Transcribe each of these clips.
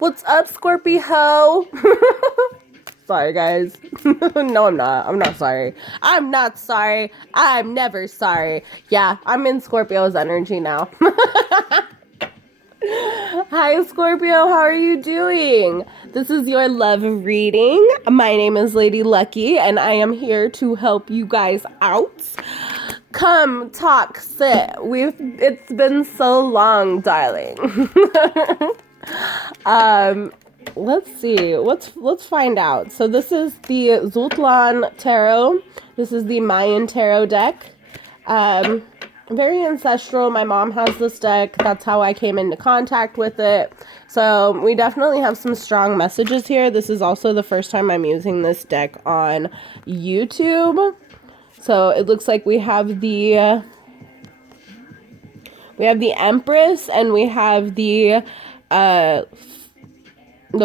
What's up, Scorpio? Sorry, guys. No, I'm not. I'm not sorry. I'm not sorry. I'm never sorry. Yeah, I'm in Scorpio's energy now. Hi, Scorpio. How are you doing? This is your love reading. My name is Ladiiluhkee, and I am here to help you guys out. Come, talk, sit. It's been so long, darling. Let's see. Let's find out. So this is the Zultlan Tarot. This is the Mayan Tarot deck. Very ancestral. My mom has this deck. That's how I came into contact with it. So we definitely have some strong messages here. This is also the first time I'm using this deck on YouTube. So it looks like we have the Empress and we have the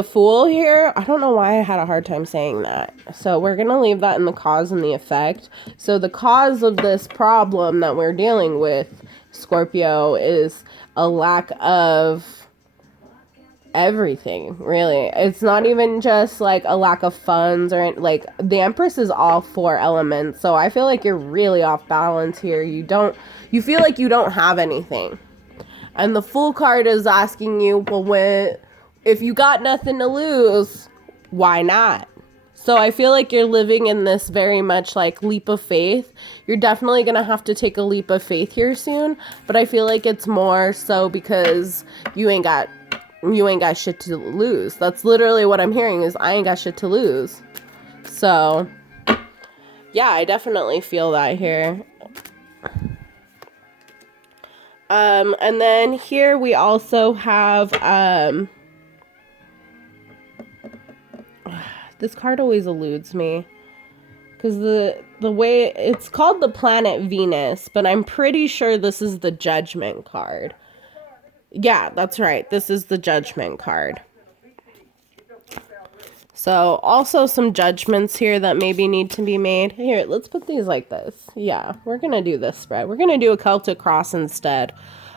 Fool here. I don't know why I had a hard time saying that. So we're going to leave that in the cause and the effect. So the cause of this problem that we're dealing with, Scorpio, is a lack of everything, really. It's not even just like a lack of funds or like the Empress is all 4 elements. So I feel like you're really off balance here. You feel like you don't have anything. And the Fool card is asking you, well, if you got nothing to lose, why not? So I feel like you're living in this very much like leap of faith. You're definitely going to have to take a leap of faith here soon, but I feel like it's more so because you ain't got shit to lose. That's literally what I'm hearing is I ain't got shit to lose. So yeah, I definitely feel that here. And then here we also have, this card always eludes me because the way it's called the planet Venus, but I'm pretty sure this is the Judgment card. Yeah, that's right. This is the Judgment card. So also some judgments here that maybe need to be made. Here, let's put these like this. Yeah, we're going to do this spread. We're going to do a Celtic cross instead.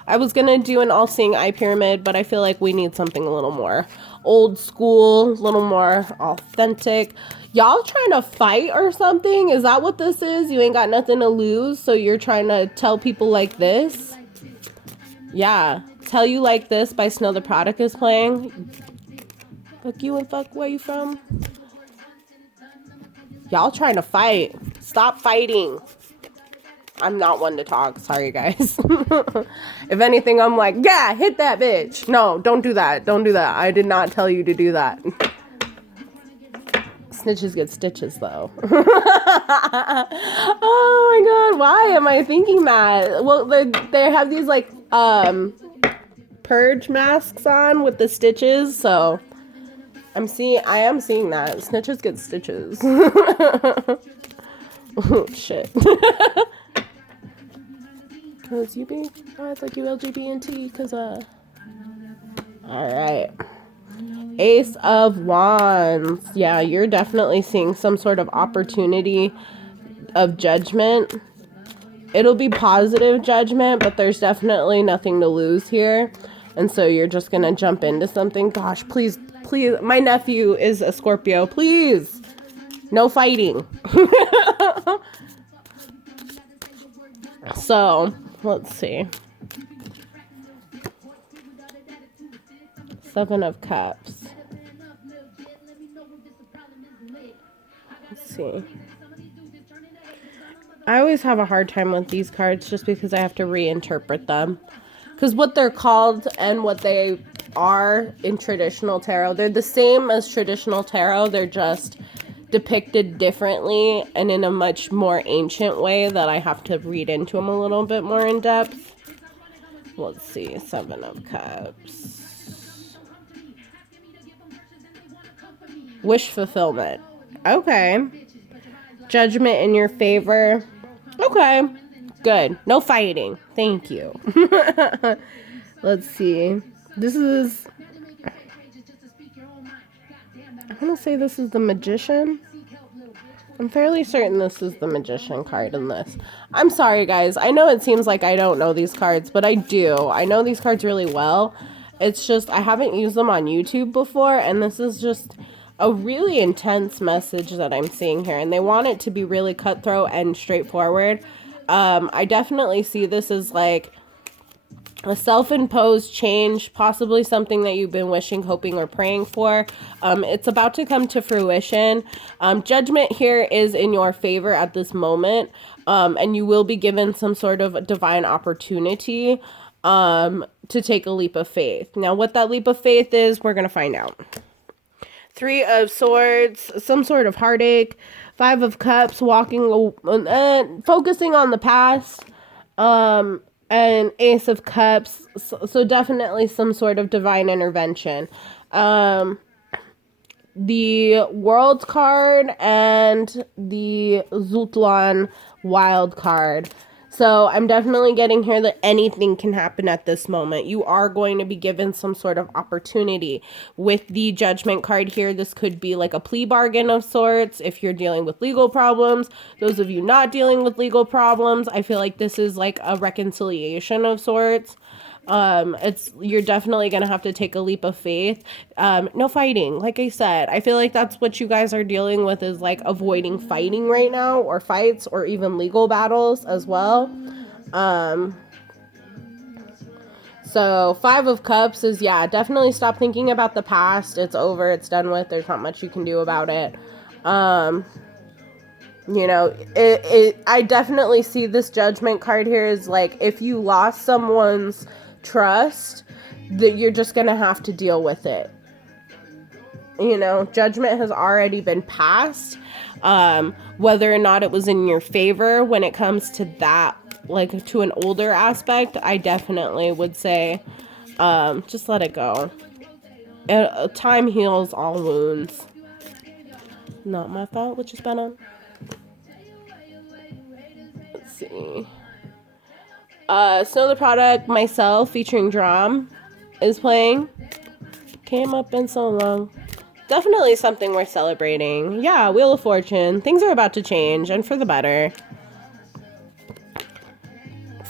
I was going to do an all-seeing eye pyramid, but I feel like we need something a little more old school, a little more authentic. Y'all trying to fight or something? Is that what this is? You ain't got nothing to lose, so you're trying to tell people like this? Yeah. Tell You Like This by Snow the Product is playing. Fuck you and fuck where you from? Y'all trying to fight. Stop fighting. I'm not one to talk. Sorry, guys. If anything, I'm like, yeah, hit that bitch. No, don't do that. Don't do that. I did not tell you to do that. Snitches get stitches, though. Oh, my God. Why am I thinking that? Well, they have these, like, purge masks on with the stitches, so I am seeing that. Snitches get stitches. Oh, shit. Cause you be, it's like you LGBT, cause, alright. Ace of Wands. Yeah, you're definitely seeing some sort of opportunity of judgment. It'll be positive judgment, but there's definitely nothing to lose here. And so you're just gonna jump into something. Gosh, please, please. My nephew is a Scorpio. Please. No fighting. So, let's see. 7 of Cups. Let's see. I always have a hard time with these cards just because I have to reinterpret them. Because what they're called and what they are in traditional tarot, they're the same as traditional tarot. They're just depicted differently and in a much more ancient way that I have to read into them a little bit more in depth. Let's see. 7 of Cups. Wish fulfillment. Okay. Judgment in your favor. Okay. Good. No fighting. Thank you. Let's see. This is... I want to say this is the Magician. I'm fairly certain this is the Magician card in this. I'm sorry, guys. I know it seems like I don't know these cards, but I do. I know these cards really well. It's just, I haven't used them on YouTube before, and this is just a really intense message that I'm seeing here, and they want it to be really cutthroat and straightforward. I definitely see this as like a self-imposed change, possibly something that you've been wishing, hoping, or praying for. It's about to come to fruition. Judgment here is in your favor at this moment, and you will be given some sort of divine opportunity to take a leap of faith. Now, what that leap of faith is, we're going to find out. 3 of Swords, some sort of heartache. 5 of Cups, focusing on the past. And Ace of Cups, so definitely some sort of divine intervention. The World card and the Zutlan Wild card. So I'm definitely getting here that anything can happen at this moment. You are going to be given some sort of opportunity. With the Judgment card here, this could be like a plea bargain of sorts if you're dealing with legal problems. Those of you not dealing with legal problems, I feel like this is like a reconciliation of sorts. You're definitely going to have to take a leap of faith. No fighting. Like I said, I feel like that's what you guys are dealing with, is like avoiding fighting right now, or fights, or even legal battles as well. So 5 of Cups is, yeah, definitely stop thinking about the past. It's over. It's done with. There's not much you can do about it. You know, I definitely see this Judgment card here is like, if you lost someone's trust, that you're just gonna have to deal with it. You know, judgment has already been passed. Whether or not it was in your favor when it comes to that, like to an older aspect, I definitely would say just let it go. Time heals all wounds. Not my fault, which is better. Let's see. So the product myself featuring Drum is playing. Came up in so long. Definitely something worth celebrating. Yeah, Wheel of Fortune. Things are about to change, and for the better.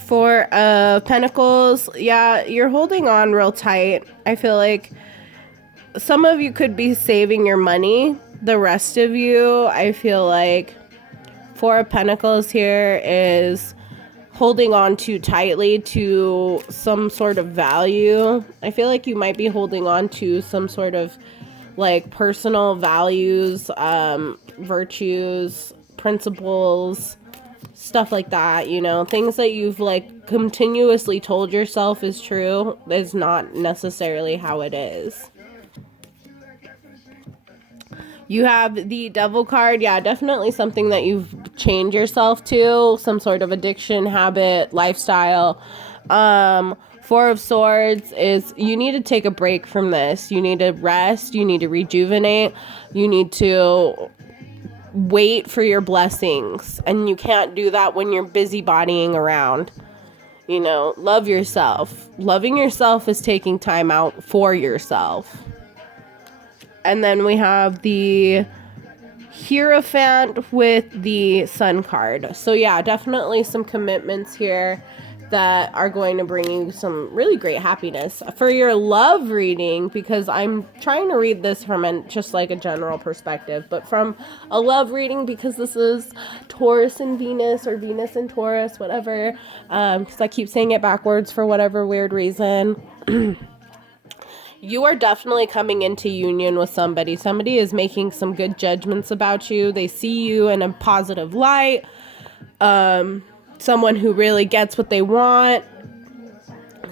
4 of Pentacles. Yeah, you're holding on real tight. I feel like some of you could be saving your money. The rest of you, I feel like 4 of Pentacles here is holding on too tightly to some sort of value. I feel like you might be holding on to some sort of like personal values, virtues, principles, stuff like that, you know, things that you've like continuously told yourself is true is not necessarily how it is. You have the Devil card. Yeah, definitely something that you've chained yourself to, some sort of addiction, habit, lifestyle. 4 of Swords is you need to take a break from this. You need to rest. You need to rejuvenate. You need to wait for your blessings. And you can't do that when you're busybodying around. You know, love yourself. Loving yourself is taking time out for yourself. And then we have the Hierophant with the Sun card. So yeah, definitely some commitments here that are going to bring you some really great happiness. For your love reading, because I'm trying to read this from just like a general perspective, but from a love reading, because this is Taurus and Venus, or Venus and Taurus, whatever, because I keep saying it backwards for whatever weird reason. You are definitely coming into union with somebody. Somebody is making some good judgments about you. They see you in a positive light. Someone who really gets what they want.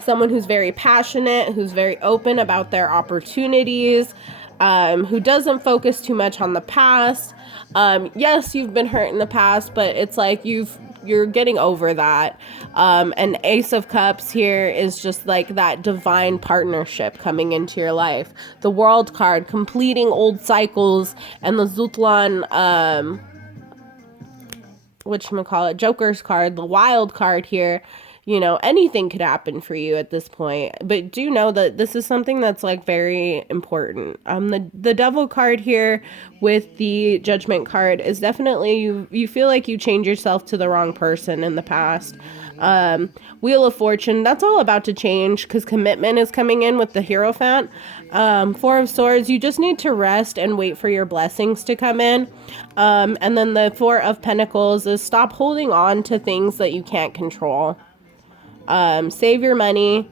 Someone who's very passionate, who's very open about their opportunities, who doesn't focus too much on the past. Yes, you've been hurt in the past, but it's like you're getting over that. And Ace of Cups here is just like that divine partnership coming into your life. The World card, completing old cycles, and the Zutlan, whatchamacallit, Joker's card, the Wild card here. You know, anything could happen for you at this point. But do know that this is something that's like very important. The Devil card here with the Judgment card is definitely you feel like you changed yourself to the wrong person in the past. Wheel of Fortune, that's all about to change because commitment is coming in with the Hierophant. Four of Swords, you just need to rest and wait for your blessings to come in. And then the Four of Pentacles is stop holding on to things that you can't control. Save your money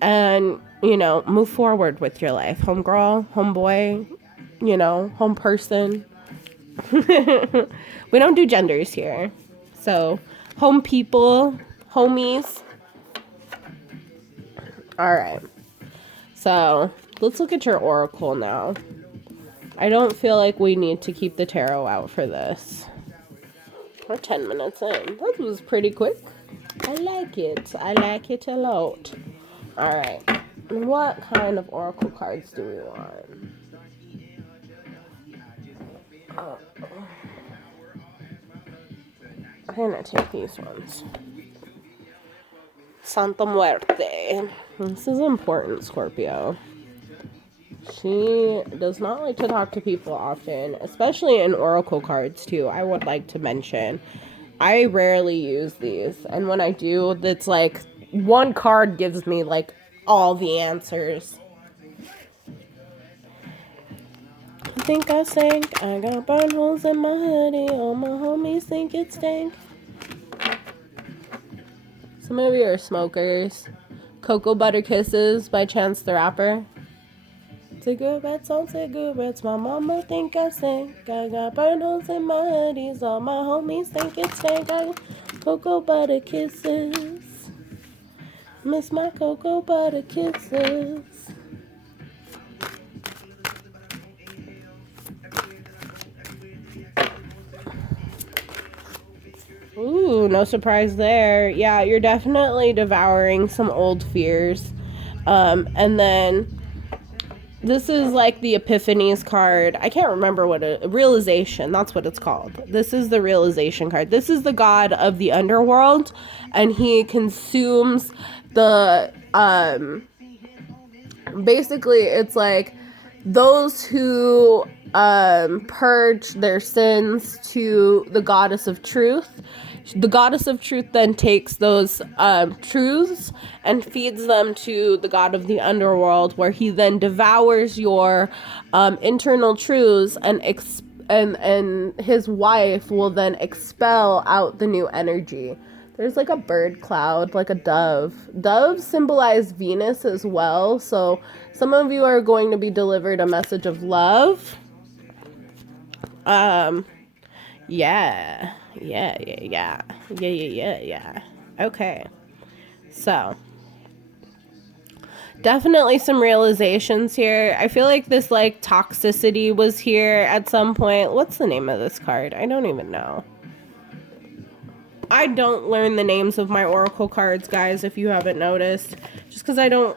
and, you know, move forward with your life. Homegirl, homeboy, you know, home person. We don't do genders here. So, home people, homies. All right. So, let's look at your oracle now. I don't feel like we need to keep the tarot out for this. We're 10 minutes in. That was pretty quick. I like it. I like it a lot. All right. What kind of oracle cards do we want? I'm gonna take these ones. Santa Muerte. This is important, Scorpio. She does not like to talk to people often, especially in oracle cards too. I would like to mention, I rarely use these, and when I do, it's like one card gives me like all the answers. I think I stink. I got burn holes in my hoodie. All my homies think it stink. Some of you are smokers. Cocoa Butter Kisses by Chance the Rapper. Cigarettes on cigarettes, my mama think I stink. I got burn holes in my hoodies, all my homies think it stink. I got cocoa butter kisses. Miss my cocoa butter kisses. Ooh, no surprise there. Yeah, you're definitely devouring some old fears. And then this is like the Epiphanies card. I can't remember what realization. That's what it's called. This is the realization card. This is the god of the underworld, and he consumes the basically it's like those who purge their sins to the goddess of truth. The goddess of truth then takes those truths and feeds them to the god of the underworld, where he then devours your internal truths, and his wife will then expel out the new energy. There's like a bird cloud, like a dove. Doves symbolize Venus as well, so some of you are going to be delivered a message of love. Yeah. Okay. So, definitely some realizations here. I feel like this, like, toxicity was here at some point. What's the name of this card? I don't even know. I don't learn the names of my oracle cards, guys, if you haven't noticed. Just because I don't...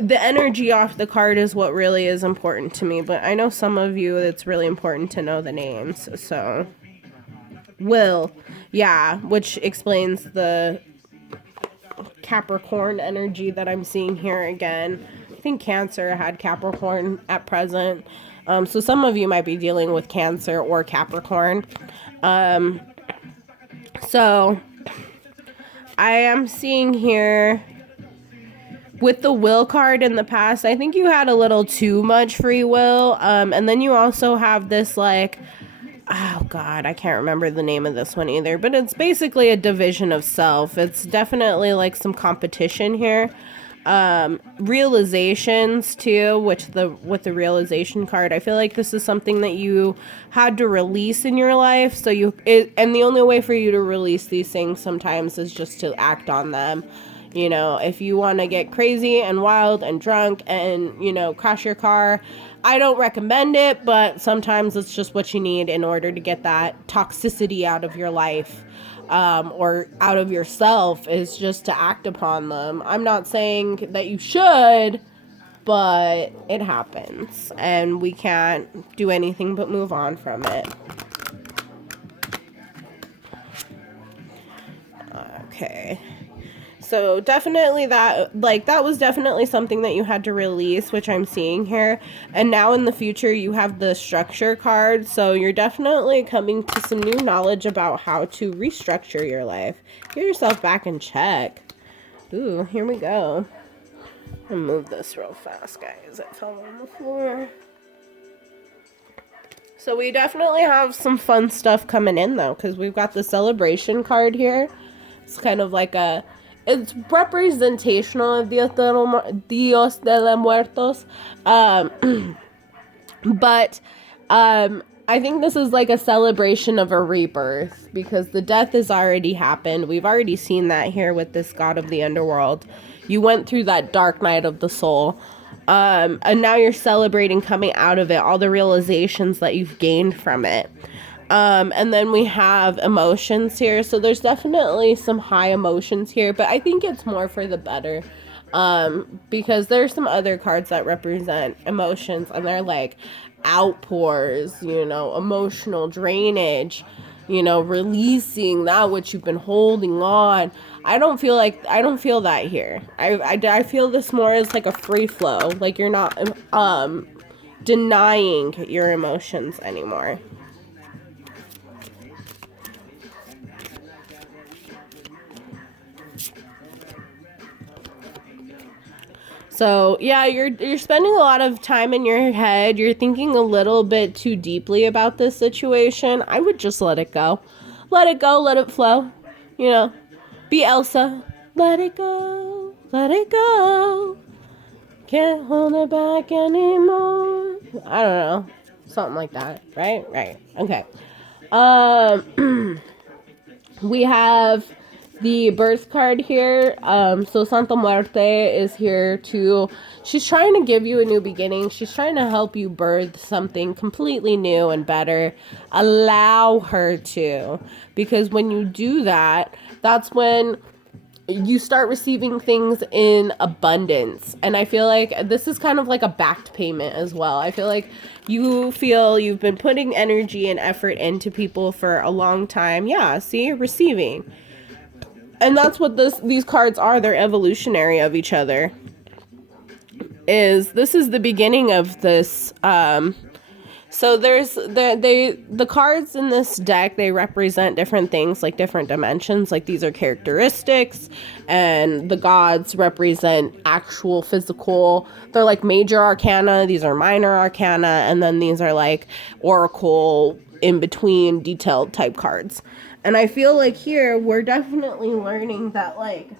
The energy off the card is what really is important to me, but I know some of you it's really important to know the names, so... Will. Yeah, which explains the Capricorn energy that I'm seeing here again. I think Cancer had Capricorn at present. So some of you might be dealing with Cancer or Capricorn. So I am seeing here with the will card in the past, I think you had a little too much free will. And then you also have this like, oh God, I can't remember the name of this one either, but it's basically a division of self. It's definitely like some competition here. Realizations too, with the realization card. I feel like this is something that you had to release in your life. So and the only way for you to release these things sometimes is just to act on them. You know, if you want to get crazy and wild and drunk and, you know, crash your car, I don't recommend it, but sometimes it's just what you need in order to get that toxicity out of your life, or out of yourself, is just to act upon them. I'm not saying that you should, but it happens, and we can't do anything but move on from it. Okay. So definitely that, like, that was definitely something that you had to release, which I'm seeing here. And now in the future, you have the structure card. So you're definitely coming to some new knowledge about how to restructure your life. Get yourself back in check. Ooh, here we go. I'll move this real fast, guys. It fell on the floor. So we definitely have some fun stuff coming in, though, because we've got the celebration card here. It's kind of like it's representational of Dios de los Muertos. But I think this is like a celebration of a rebirth, because the death has already happened. We've already seen that here with this god of the underworld. You went through that dark night of the soul. And now you're celebrating coming out of it, all the realizations that you've gained from it. And then we have emotions here. So there's definitely some high emotions here, but I think it's more for the better. Because there's some other cards that represent emotions, and they're like outpours, you know, emotional drainage, you know, releasing that which you've been holding on. I don't feel that here. I feel this more as like a free flow. Like you're not denying your emotions anymore. So yeah, you're spending a lot of time in your head. You're thinking a little bit too deeply about this situation. I would just let it go. Let it go, let it flow. You know, be Elsa. Let it go, let it go. Can't hold it back anymore. I don't know. Something like that, right? Right. Okay. We have the birth card here. So Santa Muerte is here to, she's trying to give you a new beginning. She's trying to help you birth something completely new and better. Allow her to, because when you do that, that's when you start receiving things in abundance. And I feel like this is kind of like a backed payment as well. I feel like you feel you've been putting energy and effort into people for a long time. Yeah, see, receiving. And that's what these cards are. They're evolutionary of each other. This is the beginning of this. So there's the cards in this deck, they represent different things, like different dimensions. Like these are characteristics, and the gods represent actual physical. They're like major arcana. These are minor arcana, and then these are like oracle in between detailed type cards. And I feel like here we're definitely learning that, like,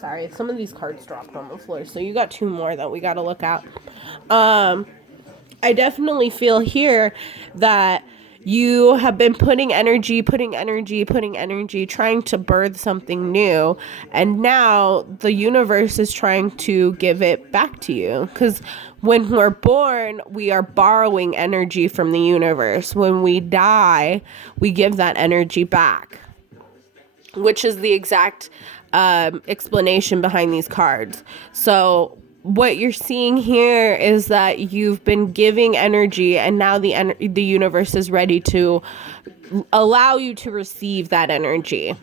sorry, some of these cards dropped on the floor, so you got two more that we got to look at. I definitely feel here that you have been putting energy, trying to birth something new. And now the universe is trying to give it back to you. Because when we're born, we are borrowing energy from the universe. When we die, we give that energy back, which is the exact explanation behind these cards. So what you're seeing here is that you've been giving energy, and now the universe is ready to allow you to receive that energy.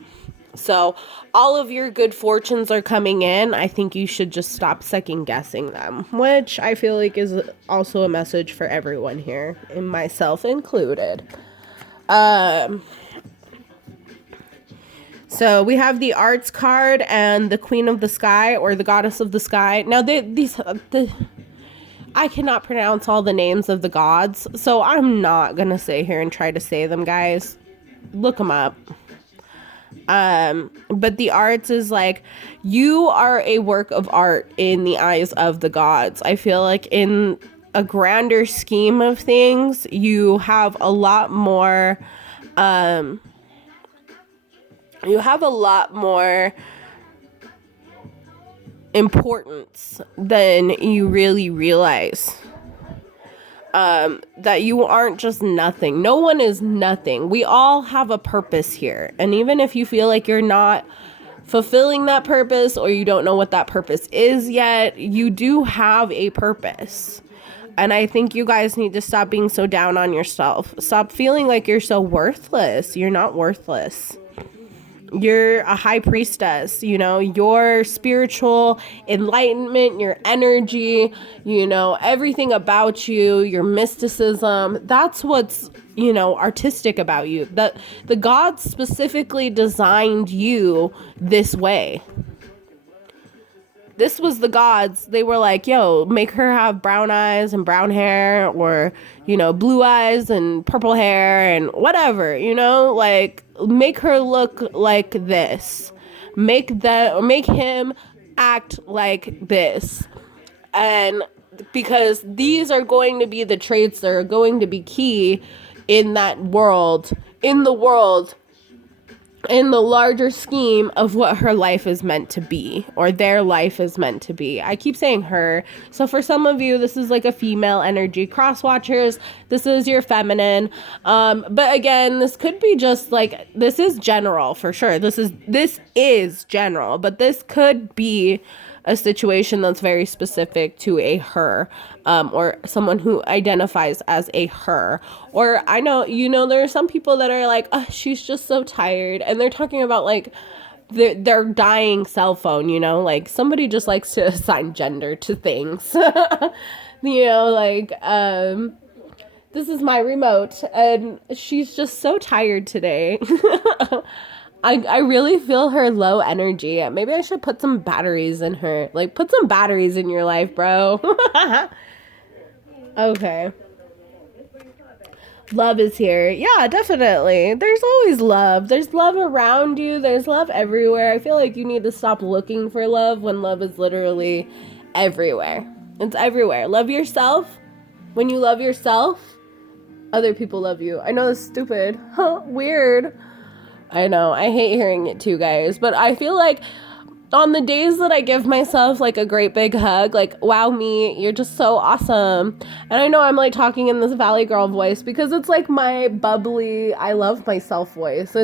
So all of your good fortunes are coming in. I think you should just stop second guessing them, which I feel like is also a message for everyone here, and myself included. So we have the arts card and the Queen of the Sky, or the Goddess of the Sky. Now, I cannot pronounce all the names of the gods, so I'm not going to sit here and try to say them, guys. Look them up. But the arts is like, you are a work of art in the eyes of the gods. I feel like in a grander scheme of things, you have a lot more, importance than you really realize. That you aren't just nothing. No one is nothing. We all have a purpose here. And even if you feel like you're not fulfilling that purpose, or you don't know what that purpose is yet, you do have a purpose. And I think you guys need to stop being so down on yourself. Stop feeling like you're so worthless. You're not worthless. You're a high priestess, you know, your spiritual enlightenment, your energy, you know, everything about you, your mysticism. That's what's, you know, artistic about you. That the gods specifically designed you this way. This was the gods. They were like, yo, make her have brown eyes and brown hair, or, you know, blue eyes and purple hair and whatever, you know, like make her look like this. Make him act like this. And because these are going to be the traits that are going to be key in that world, in the world, in the larger scheme of what her life is meant to be, or their life is meant to be. I keep saying her. So for some of you, this is like a female energy. Cross watchers, this is your feminine. But again, this could be just like, this is general for sure. This is general, but this could be a situation that's very specific to a her, or someone who identifies as a her. Or I know, you know, there are some people that are like, oh, she's just so tired. And they're talking about like their dying cell phone, you know, like somebody just likes to assign gender to things. You know, like, this is my remote and she's just so tired today. I really feel her low energy. Maybe I should put some batteries in her. Like, put some batteries in your life, bro. Okay. Love is here. Yeah, definitely. There's always love. There's love around you. There's love everywhere. I feel like you need to stop looking for love when love is literally everywhere. It's everywhere. Love yourself. When you love yourself, other people love you. I know that's stupid. Weird. I know, I hate hearing it too, guys, but I feel like on the days that I give myself like a great big hug, like, wow, me, you're just so awesome. And I know I'm like talking in this Valley Girl voice because it's like my bubbly, I love myself voice.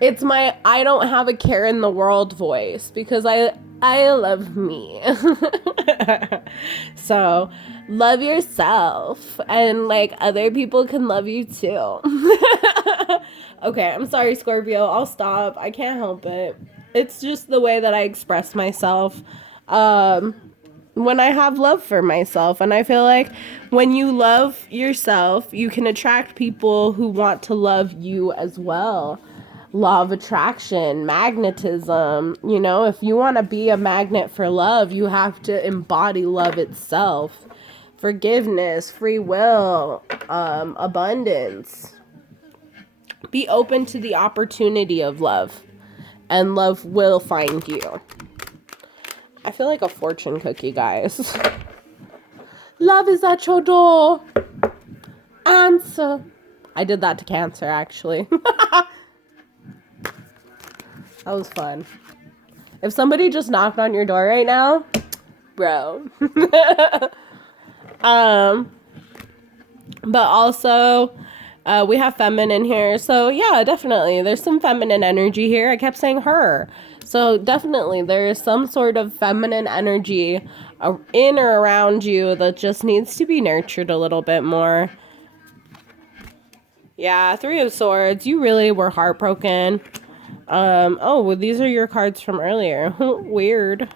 It's my I don't have a care in the world voice because I love me. So love yourself and like other people can love you too. Okay, I'm sorry, Scorpio. I'll stop. I can't help it. It's just the way that I express myself when I have love for myself. And I feel like when you love yourself, you can attract people who want to love you as well. Law of attraction, magnetism. You know, if you want to be a magnet for love, you have to embody love itself. Forgiveness, free will, abundance. Be open to the opportunity of love, and love will find you. I feel like a fortune cookie, guys. Love is at your door. Answer. I did that to Cancer, actually. That was fun. If somebody just knocked on your door right now, bro. But also, we have feminine here. So yeah, definitely. There's some feminine energy here. I kept saying her. So definitely there is some sort of feminine energy in or around you that just needs to be nurtured a little bit more. Yeah, Three of Swords. You really were heartbroken. Oh, well, these are your cards from earlier. Weird.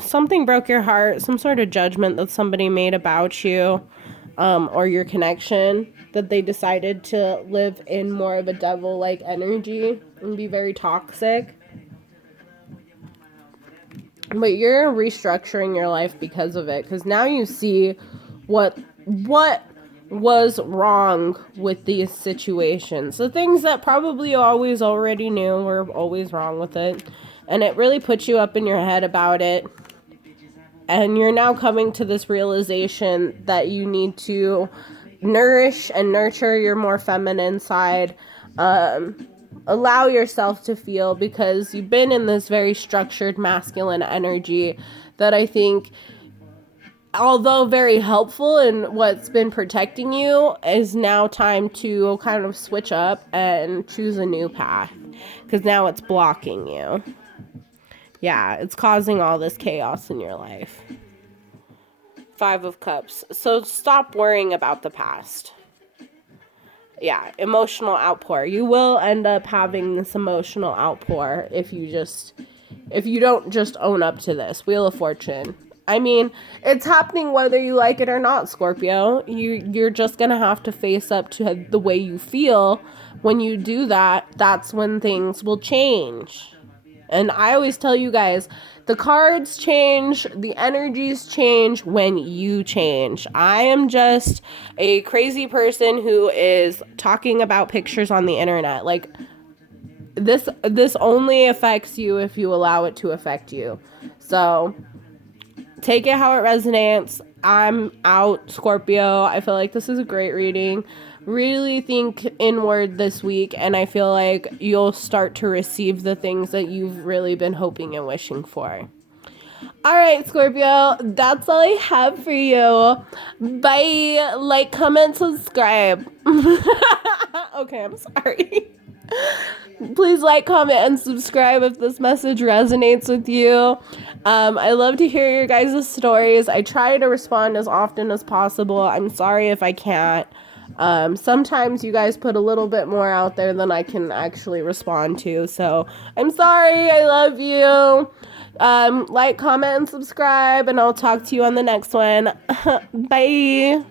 Something broke your heart. Some sort of judgment that somebody made about you. Or your connection, that they decided to live in more of a devil-like energy and be very toxic. But you're restructuring your life because of it, because now you see what was wrong with these situations. The things that probably you always already knew were always wrong with it, and it really puts you up in your head about it. And you're now coming to this realization that you need to nourish and nurture your more feminine side. Allow yourself to feel, because you've been in this very structured masculine energy that I think, although very helpful in what's been protecting you, is now time to kind of switch up and choose a new path, because now it's blocking you. Yeah, it's causing all this chaos in your life. Five of Cups. So stop worrying about the past. Yeah, emotional outpour. You will end up having this emotional outpour if you don't just own up to this. Wheel of Fortune. I mean, it's happening whether you like it or not, Scorpio. You're just going to have to face up to the way you feel. When you do that, that's when things will change. And I always tell you guys, the cards change, the energies change when you change. I am just a crazy person who is talking about pictures on the internet. Like, this only affects you if you allow it to affect you. So, take it how it resonates. I'm out, Scorpio. I feel like this is a great reading. Really think inward this week, and I feel like you'll start to receive the things that you've really been hoping and wishing for. All right, Scorpio, that's all I have for you. Bye. Like, comment, subscribe. Okay, I'm sorry. Please like, comment, and subscribe if this message resonates with you. I love to hear your guys' stories. I try to respond as often as possible. I'm sorry if I can't. Sometimes you guys put a little bit more out there than I can actually respond to. So I'm sorry. I love you. Like, comment, and subscribe, and I'll talk to you on the next one. Bye.